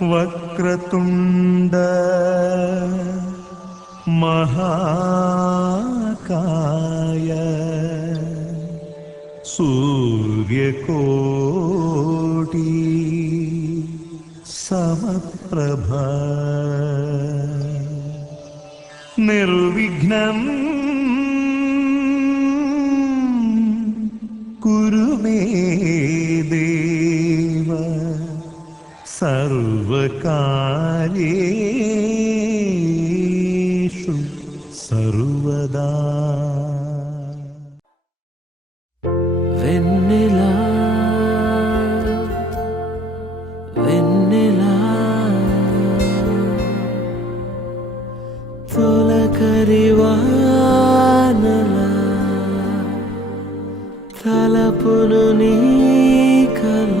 వక్రతుండ మహాకాయ సూర్యకోటి సమప్రభ నిర్విఘ్నం కురు మే దేవ సర్వకార్యేషు సర్వదా. వెన్నెలా వెన్నెలా తొలకరివానలా తలపును నీ కల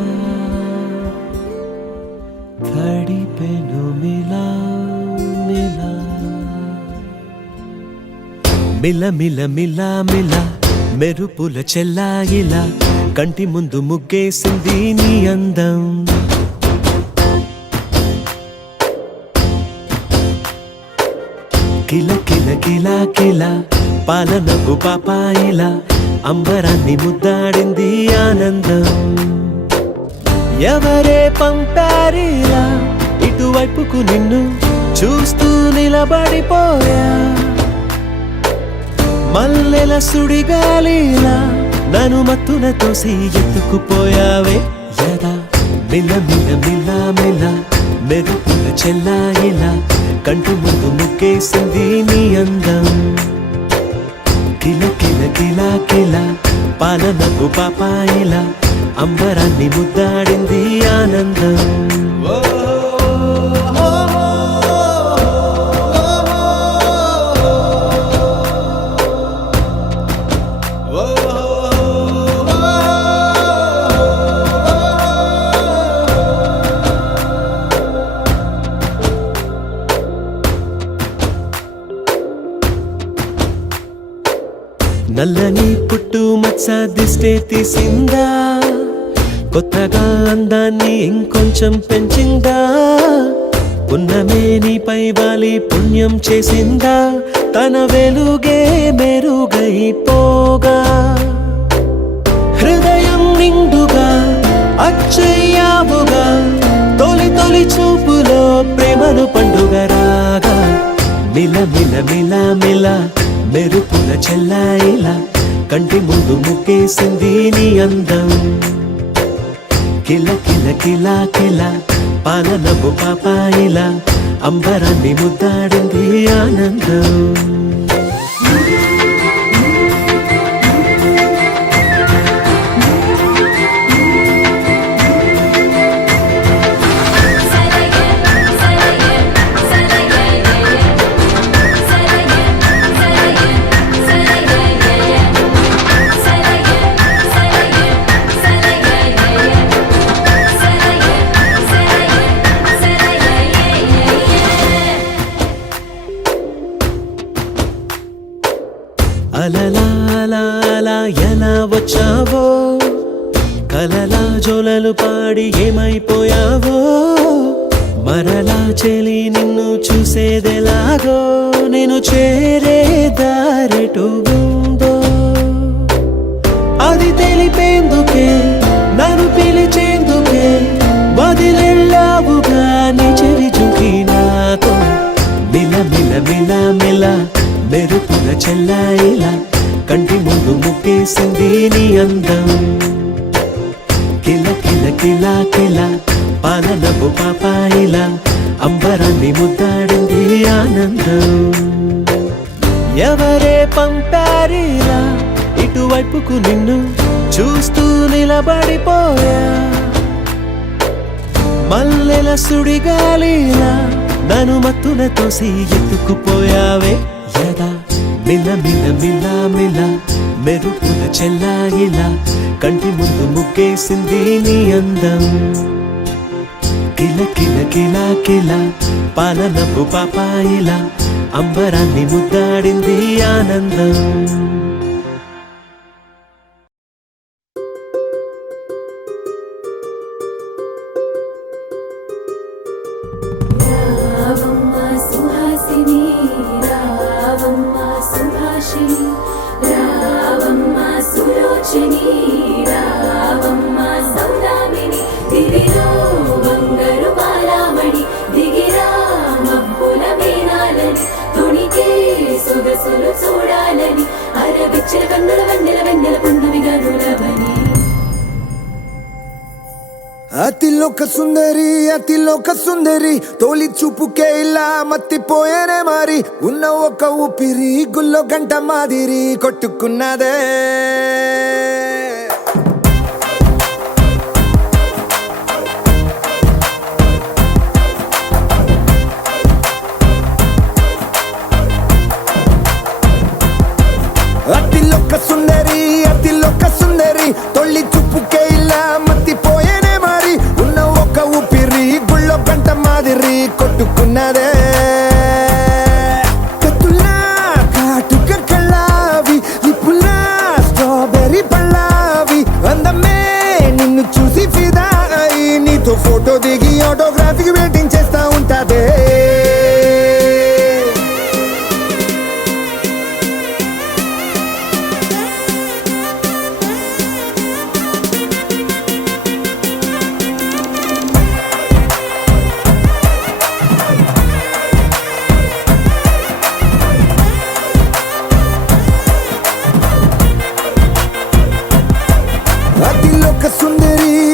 తడిపెను మిలా మిలా మిల మిల మిలా మిలా మెరుపుల చెల్లాయిలా కంటి ముందు ముగ్గేసింది నీ అందం. కిల కిల కిలా కిలా పాలనపు పాపాయిలా అంబరాన్ని ముద్దాడింది ఆనందం. ఎవరే పంపారిలా ఇటువైపుకు నిన్ను చూస్తూ నిలబడిపోయా. మల్లెల సుడిగాలిలా నన్ను మత్తున తోసి ఎత్తుకుపోయావే యదా. మిల మిల మిలా మిలా మెరుపుల చెల్లాయిలా కంటి ముందు ముగ్గేసింది నీ అందం. కిల కిల కిలా కిలా పాలనకు పాపాయిలా అంబరాన్ని ముద్దాడింది ఆనందం. నల్లని పుట్టు మచ్చ దిష్టే తీసిందా, కొత్తగా అందాన్ని ఇంకొంచెం పెంచిందా. ఉన్నమే నీపై వాలి పుణ్యం చేసిందా, తన వెలుగే మెరుగైపోగా. హృదయం నిండుగా అచ్చయ్యావుగా, తొలి తొలి చూపులో ప్రేమను పండుగ రాగా. మిల మిల మిలా మిలా మెరుపుల చెల్లాయిలా కంటి ముందు ముగ్గేసింది నీ అందం. కిల కిల కిలా కిలా పాలనపు పాపాయిలా అంబరాన్ని ముద్దాడింది ఆనందం. అలలా అలా అలా ఎలా వచ్చావో, కలలా జోలలు పాడి ఏమైపోయావో. మరలా చెలి నిన్ను చూసేదెలాగో, నేను చేరే దారెటు ఉందో అది తెలిపేందుకే నన్ను పిలిచేందుకే వదిలెళ్ళావుగా నీ చెవి చుంకి నాతో. మిల మిల మిలా మిలా మెరుపుల చెల్లాయిలా కంటి ముందు ముగ్గేసింది నీ అందం. కిల కిల కిలా కిలా పాలనపు పాపాయిలా అంబరాన్ని ముద్దాడింది ఆనందం. ఎవరే పంపారిలా ఇటువైపుకు నిన్ను చూస్తూ నిలబడిపోయా. మల్లెల సుడిగాలిలా నన్ను మత్తున తోసి ఎత్తుకుపోయావే యదా. మిల మిల మిలా మిలా మెరుపుల చెల్లాయిలా కంటి ముందు ముగ్గేసింది నీ అందం. కిల కిల కిలా కిలా పాలనపు పాపాయిలా అంబరాన్ని ముద్దాడింది ఆనందం. నాశిని రావమ్మ సులోచని రావమ్మ సౌదామిని దివిలో బంగారు బాలామణి దిగిరా మబ్బుల మేనాలని తుణికే సొగసులు చూడాలని అరవిచ్చల కన్నుల వన్నెల వెన్నెల పున్నమి గనులవని అతిలోక సుందరి తోలి చూపుకే ఇలా మత్తిపోయేనే మారి ఉన్న ఒక ఊపిరి గుల్లో గంట మాదిరి కొట్టుకున్నదే అతిలోక సుందరి తొలి చూపుకే ఇలా మత్తిపోయేనే మారి ఉన్న ఒక ఊపిరి గుళ్ళో గంట మాదిరి కొట్టుకున్నదే కత్తులా కాటుక కళ్ళావి నిప్పులా స్ట్రాబెర్రీ పళ్ళావి అందమే నిన్ను చూసి ఫిదా అయి నీతో ఫోటో దిగి ఆటోగ్రాఫీకి వెయిటింగ్ చేస్తా ఉంటాదే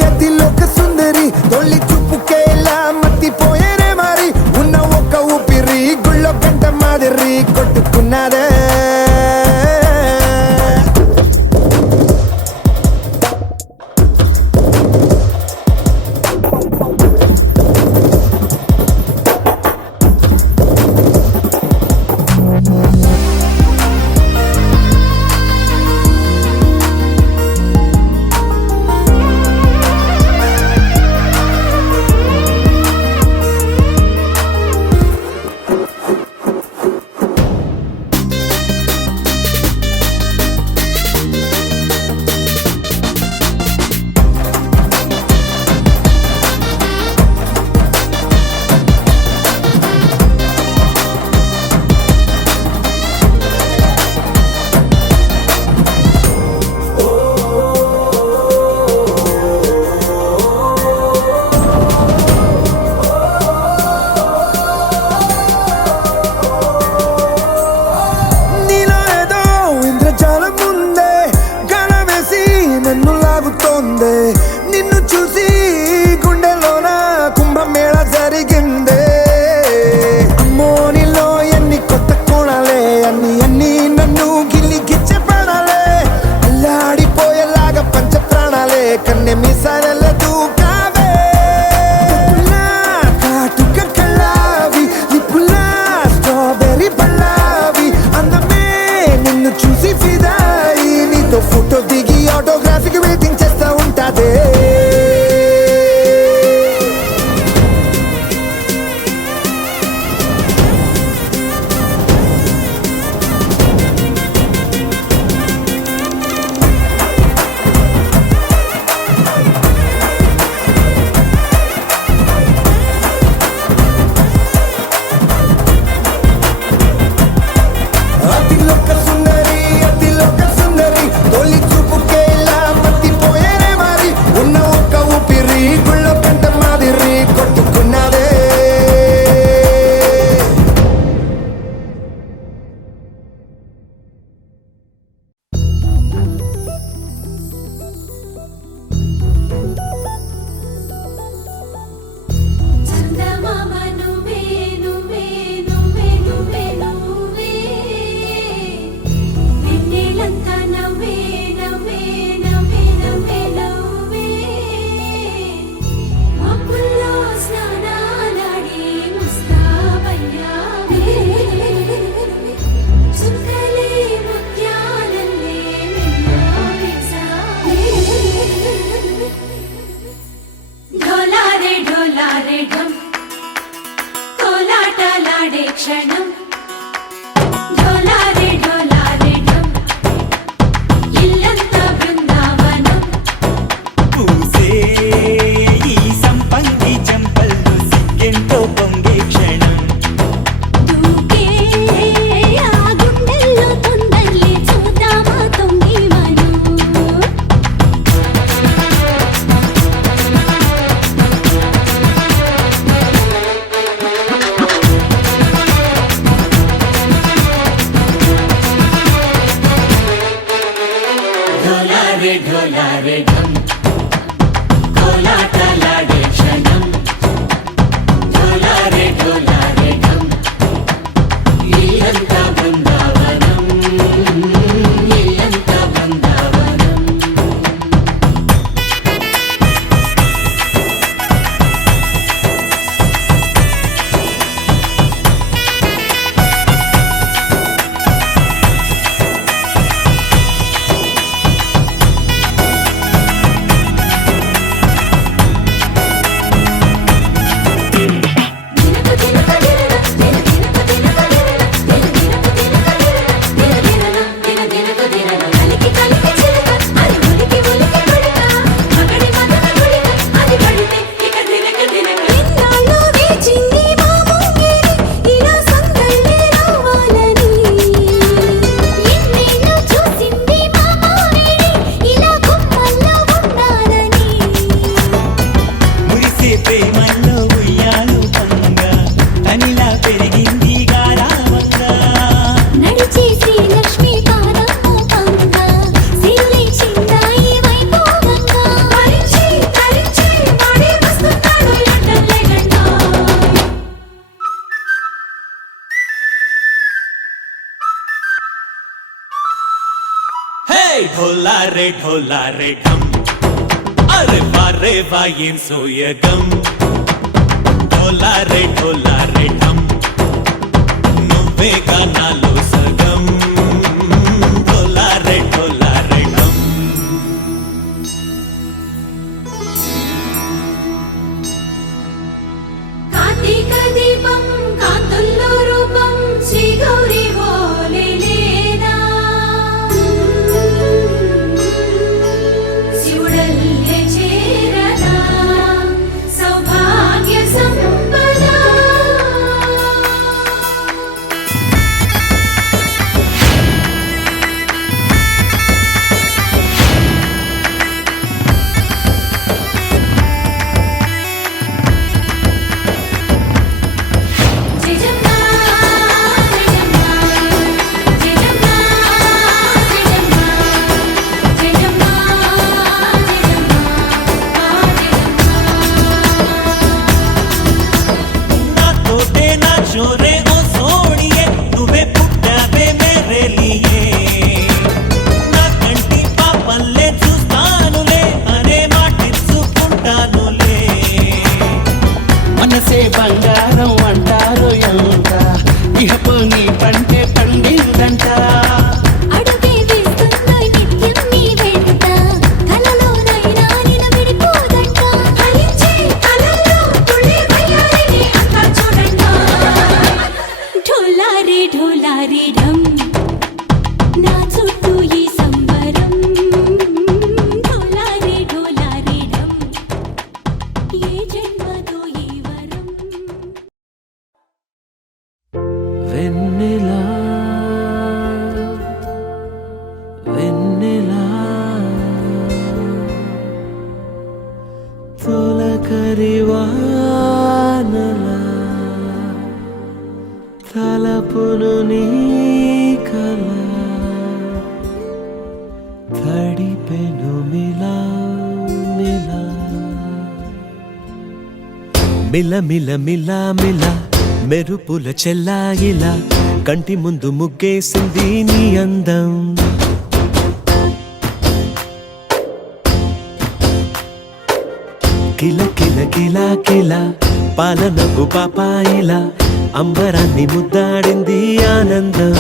అతిలోక సుందరి తొలి చూపుకే ఇలా మత్తిపోయేనే మారి ఉన్న ఒక ఊపిరి గుళ్ళో గంట మాదిరి కొట్టుకున్నదే ప్రేమల్లో ఉయ్యాలు పంగా తనిలా పెరిగింది గారావంగా నడిచే శ్రీలక్ష్మి పాదము పంగా సిరులై చిందాయి వైభోగంగా హరించి హరించి వాడే వస్తున్నాడు ఎండలే గంటా హే ढोला रे ढम अरे वाह ఏం సోయగం ढोला रे ढम నువ్వే గానాలో సగం ढोला रे ढम కార్తీక దీపం కాంతుల్లో రూపం శ్రీ గౌరీ ఓలే లేదా శివుడల్లే చేరదా సౌభాగ్య సంపద జయజమ్మా జయజమ్మా జయజమ్మా జయజమ్మా జయజమ్మా నా తోటే నా చోరే ఓ సోడియే నువ్వే పుట్టావే మేరే లియే నా కంటి పాపల్లే చూస్తానులే అనే మాటిచ్చుకుంటానులే మనసే బంగారం అంటారు ఎంత ఇహపు నీ పంటే పండిందంట అడుగే వేస్తున్నా నిత్యం నీ వెంట కలలోనైనా నిన్ను విడిపోదంట హరించి కలలో తుళ్ళి వయ్యారిని అంతా చూడంట ఢోలా రే ఢమ్ నా చుట్టూ ఈ సంబరం ఢోలా రే ఢమ్ ఏ జన్మదో ఈ వరం వెన్నెలా వెన్నెలా తొలకరి వానలా తలపును నీ కల తడిపెను మిలా మిలా మిల మిల మిల మిల మెరుపుల చెల్లాయిలా కంటి ముందు ముగ్గేసింది నీ అందం కిల కిల కిల కిల పాలనకు పాపాయిలా అంబరాన్ని ముద్దాడింది ఆనందం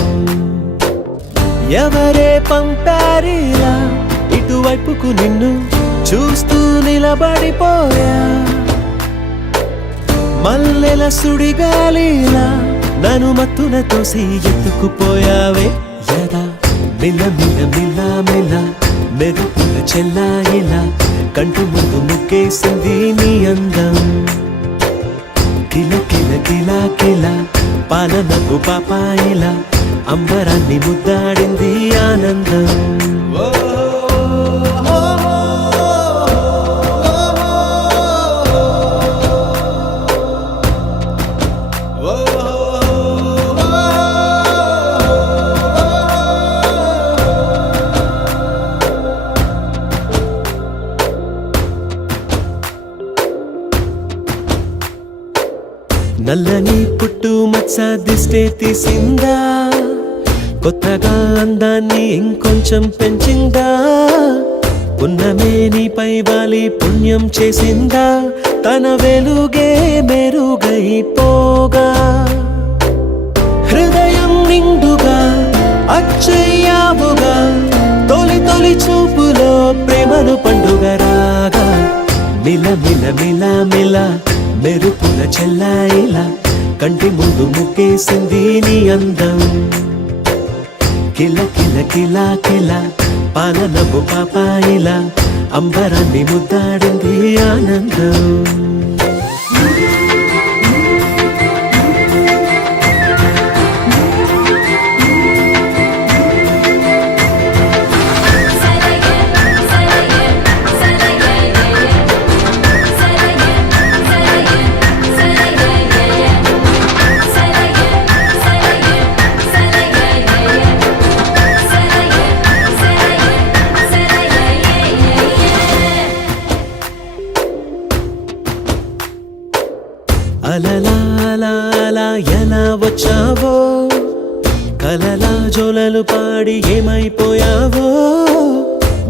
ఎవరే పంపారిలా ఇటువైపుకు నిన్ను చూస్తూ నిలబడిపోయా మల్లెల సుడిగాలిలా నన్ను మత్తున తోసి ఎత్తుకుపోయావే యదా మిల మిల మిల మిల మెరుపుల చెల్లాయిలా కంటి ముందు ముగ్గేసింది నీ అందం కిల కిల కిల కిల పాలనకు పాపాయిలా అంబరాన్ని ముద్దాడింది ఆనందం నల్లని పుట్టు మచ్చ దిష్టే తీసిందా కొత్తగా అందాన్ని ఇంకొంచెం పెంచిందా పున్నమే నీపై వాలి పుణ్యం చేసిందా తన వెలుగే మెరుగైపోగా హృదయం నిండుగా అచ్చయ్యావుగా తొలి తొలి చూపులో ప్రేమను పండుగ రాగా మిల మిల మిల మిల మెరుపుల చెల్లాయిలా కంటి ముందు ముగ్గేసింది నీ అందం కిల కిల కిల కిల పాలనపు పాపాయిలా అంబరాన్ని ముద్దాడింది ఆనందం సలయ సలయ సలయ అలలా అలా అలా ఎలా వచ్చావో కలలా జోలలు పాడి ఏమైపోయావో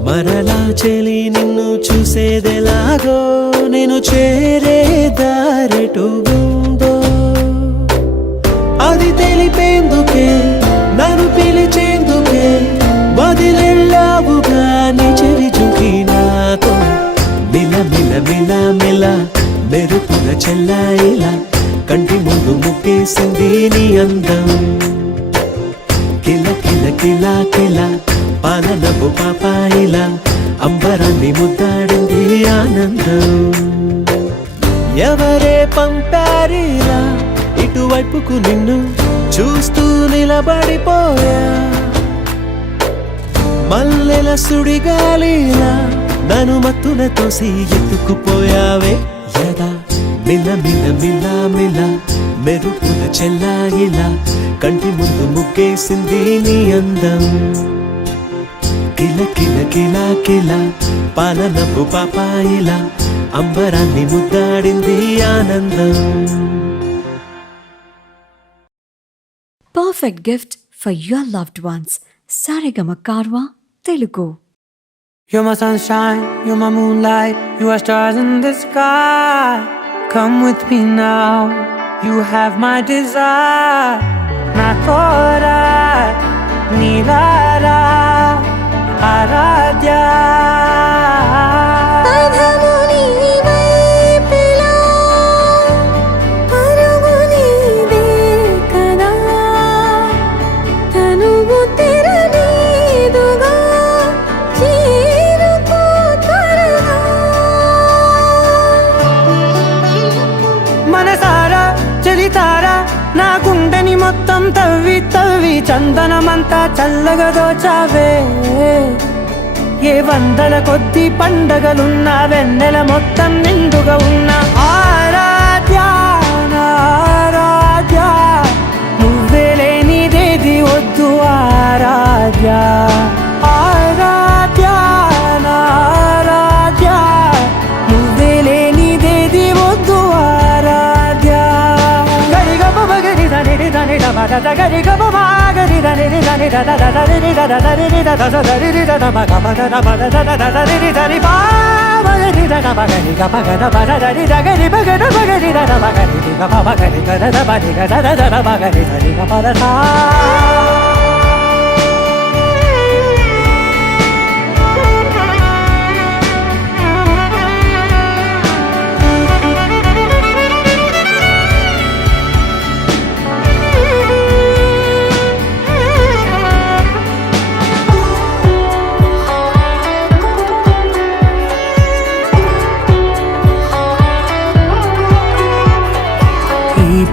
మరలా చెలి నిన్ను చూసేదెలాగో నేను చేరే దారెటు ఉందో అది తెలిపేందుకే నన్ను పిలిచేందుకే వదిలెళ్ళావుగా నీ చెవి చుకి నాతో మిల మిల మిల మిల మెరుపుల చెల్లాయిలా కంటి ముందు ముక్కేసింది నీ అందం కిల కిల కిల కిల పాలనపు పాపాయిలా అంబరాన్ని ముద్దాడింది ఆనందం ఎవరే పంపారిలా ఇటువైపుకు నిన్ను చూస్తూ నిలబడిపోయా మల్లెల సుడిగాలిలా నన్ను మత్తున తోసి ఎత్తుకుపోయావే యదా మిల మిల మిల మిల మెరుపుల చెల్లాయిలా కంటి ముందు ముగ్గేసింది నీ అందం కిల కిల కిల కిల పాలనపు పాపాయిలా అంబరాన్ని ముద్దాడింది ఆనందం. Perfect gift for your loved ones. Saregama Karwa Telugu. You're my sunshine, you're my moonlight, you are stars in the sky. Come with me now, you have my desire. Na tora, nilara, aradhya. నా గుండెని మొత్తం తవ్వి తవ్వి చందనమంతా చల్లగా దోచావే ఏ వందల కొద్ది పండగలున్నా వెన్నెల మొత్తం నిండుగా ఉన్న ఆరాధ్య ఆరాధ్య నువ్వే లేనిదేది వద్దు ఆరాధ్య ఆరాధ్య ఆరాధ్య నువ్వే లేనిదేది వద్దు ఆరాధ్య గరి గమ గరి దని దని దని దని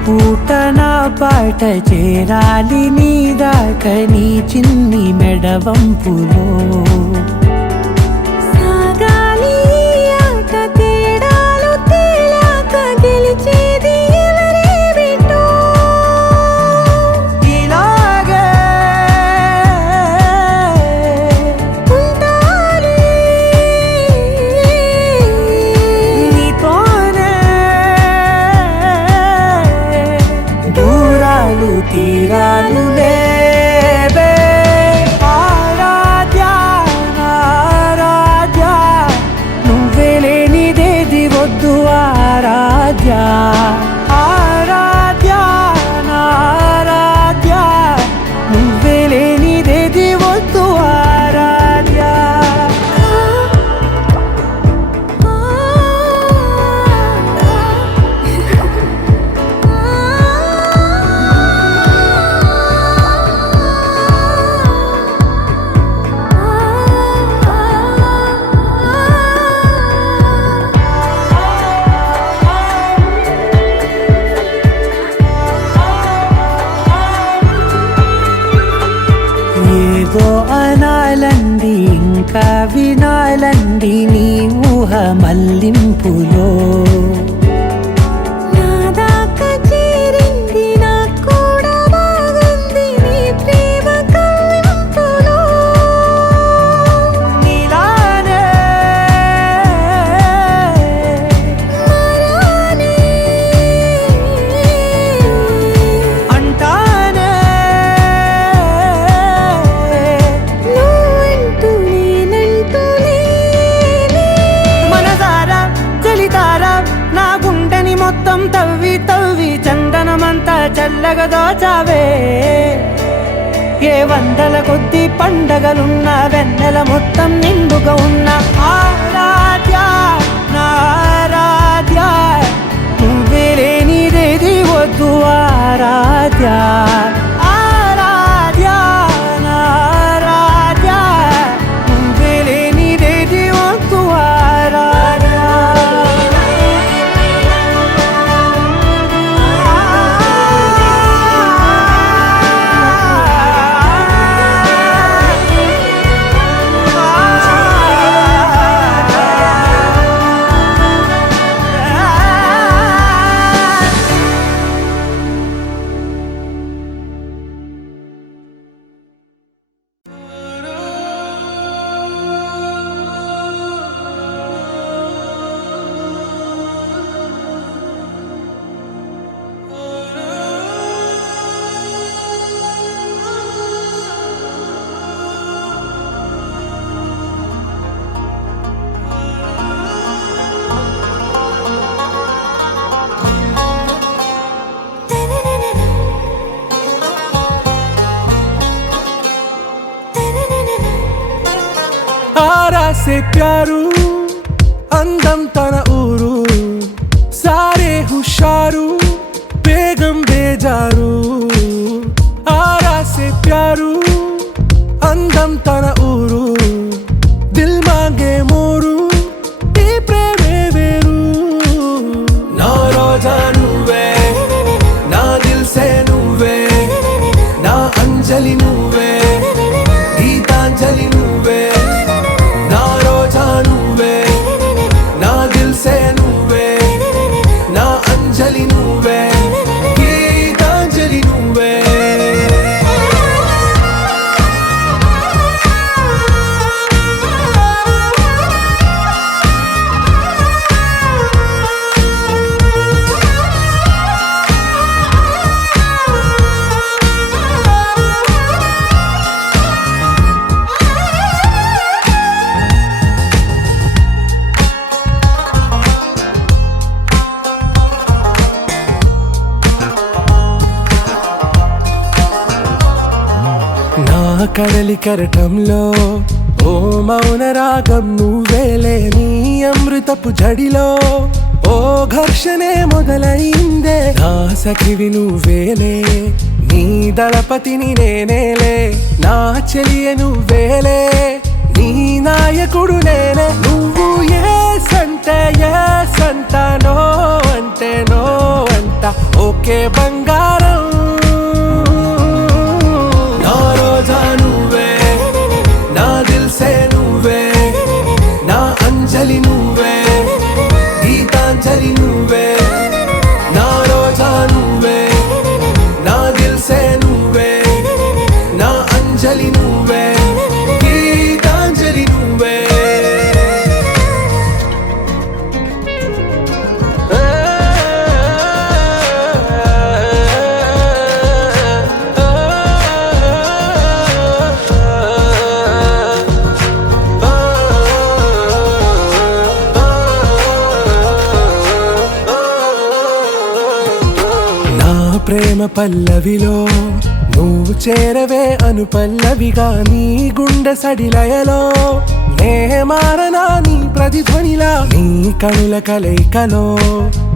పూట నా పాట చేరాలి నీ దాకా నీ చిన్ని మెడవంపులో సాగాలి ఆట తేడాలు తేలాక గెలిచేది ఎవరే బిడ్డో ఇలాగే ఉంటాలి నీతోనే దూరాలు తీరాలు లేవే ఆరాధ్య ఆరాధ్య నువ్వే లేనిదేది వద్దు ఆరాధ్య ఆరాధ్య ఆరాధ్య నువ్వే లేనిదేది వద్దు ఆరాధ్య ఏదో అనాలండి ఇంకా వినాలండి నీ ఊహ మల్లింపులో నా దాకా చేరింది నాకు కూడా బాగుంది నీ ప్రేమ కవ్వింపులో నీలానే మరానే తవ్వి తవ్వి చందనమంతా చల్లగా దోచావే ఏ వందల కొద్ది పండగలున్న వెన్నెల మొత్తం నిండుగా ఉన్న ఆరాధ్య నా ఆరాధ్య నువ్వే లేనిదేది వద్దు ఆరాధ్య ఆరాధ్య నా ఆరాధ్య నువ్వే లేనిదేది వద్దు ఆరాధ్య आरा से प्यारू अंदम तन ऊरू सारे हुशारू बेगम बेजारू आरा से प्यारू अंदम तन ऊरू दिल मांगे मोरू ఈ ప్రేమే వేరు నా రోజా నువ్వే నా దిల్ సే నువ్వే నా అంజలి నువ్వే గీతాంజలి నువ్వే నా రోజా నువ్వే నా దిల్ సే నువ్వే నా అంజలి నువ్వే గీతాంజలి నువ్వే నా కడలి కరటంలో ఓ మౌన రాగం నువ్వేలే నీ అమృతపు జడిలో ఓ ఘర్షణే మొదలైందే నా సఖివి నువ్వేలే నీ దళపతిని నేనేలే నా చెలియ నువ్వేలే నీ నాయకుడు నేనే నువ్వు ఏ సంట నో అంటే నో అంట ఓకే బంగారం నా రోజా నువ్వే నా దిల్ సే నువ్వే నా అంజలి నువ్వే గీతాంజలి నువ్వే నా రోజా నువ్వే నా దిల్ సే నువ్వే నా అంజలి నువ్వే గీతాంజలి నువ్వే ప్రేమ పల్లవిలో నువ్వు చేరవే అను పల్లవిగా నీ గుండె సడిలయలో నే మారనా నీ ప్రతిధ్వనిలా నీ కనుల కలయికలో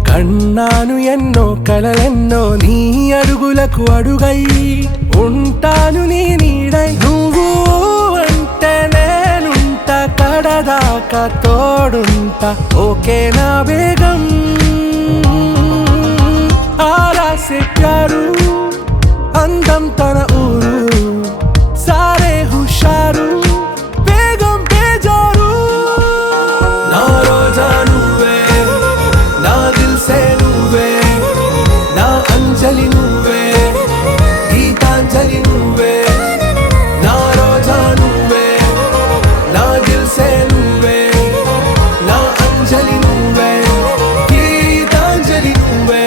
కన్నాను ఎన్నో కలలెన్నో నీ అడుగులకు అడుగై ఉంటాను నీ నీడై నువ్వు అంటే నేనుంట కడదాకా తోడుంట ఓకే నా బేగం आरा से प्यारू अंदम तन ऊरू सारे हुशारू बेगम बेजारू ना रोजा నువ్వే నా దిల్ సే నువ్వే నా అంజలి నువ్వే గీతాంజలి నువ్వే నా రోజా నువ్వే నా దిల్ సే నువ్వే నా అంజలి నువ్వే గీతాంజలి నువ్వే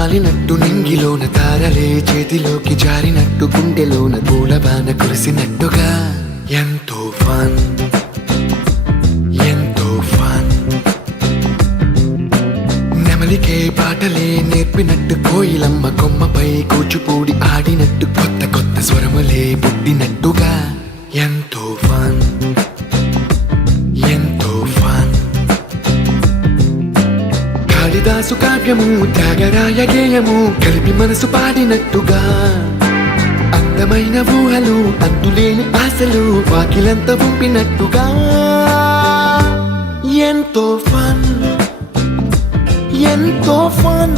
వాలినట్టు నింగిలోన తారలే చేతిలోకి జారినట్టు గుండెలోన పూలబాన కురిసినట్టుగా ఎంతో ఫన్ ఎంతో ఫన్ నెమలికే పాటలే నేర్పినట్టు కోయిలమ్మ కొమ్మపై కూచిపూడి ఆడినట్టు కొత్త కొత్త స్వరములే పుట్టినట్టుగా ఎంతో ఫన్ ఎంతో ఫన్ కాళిదాసు కావ్యము త్యాగరాయ గేయము కలిపి మనసు పాడినట్టుగా అందమైన ఊహలు అంతులేని ఆశలు వాకిలంతా పంపినట్టుగా ఎంతో ఫన్ ఎంతో ఫన్